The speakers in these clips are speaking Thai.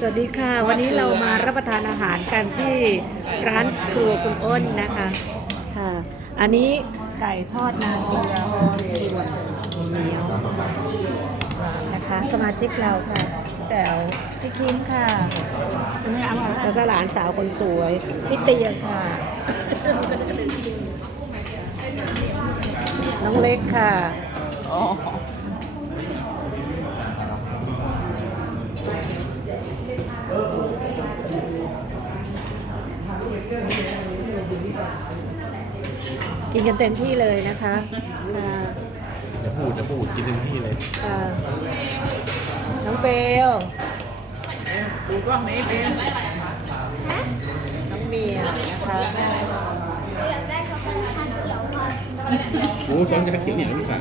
สวัสดีค่ะ วันนี้เรามารับประทานอาหารกันที่ร้านครัวคุณอ้นนะคะค่ะ อันนี้ไก่ทอดนาเกลือห่อส่วนเหนียวนะคะ สมาชิกเราค่ะ แต่วพี่คิมค่ะแล้วก็หลานสาวคนสวยพี่เตียค่ะ น้องเล็กค่ะ กินกันเต็มที่เลยนะคะค่ะจะพูดจะพูดกินเต็มที่เลยค่ะน้องเบลดูกล้องไหมเบนน้องเมียนะคะหมูสองจะกระเทียมเนี่ยไม่ขาย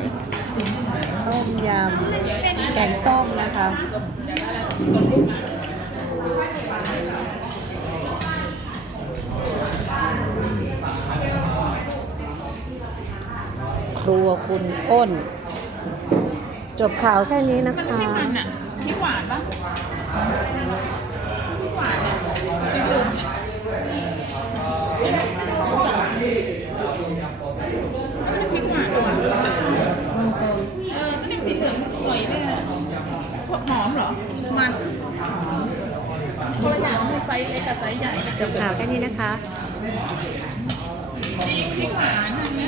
ต้มยำแกงส้มนะคะ ครัวคุณอ้น จบข่าวแค่นี้นะมันคะที่มันอะที่หวานปะที่หวานอะที่เหลืองอะพริกหวานหวานเออถ้เป็นสีเหลืองหน่อยได้นะพวกหอมเหรอ มันคนละอย่างคือไซส์เล็กกับไซส์ใหญ่นะจบข่าวแค่นี้นะคะพริกพริกหวานอันนี้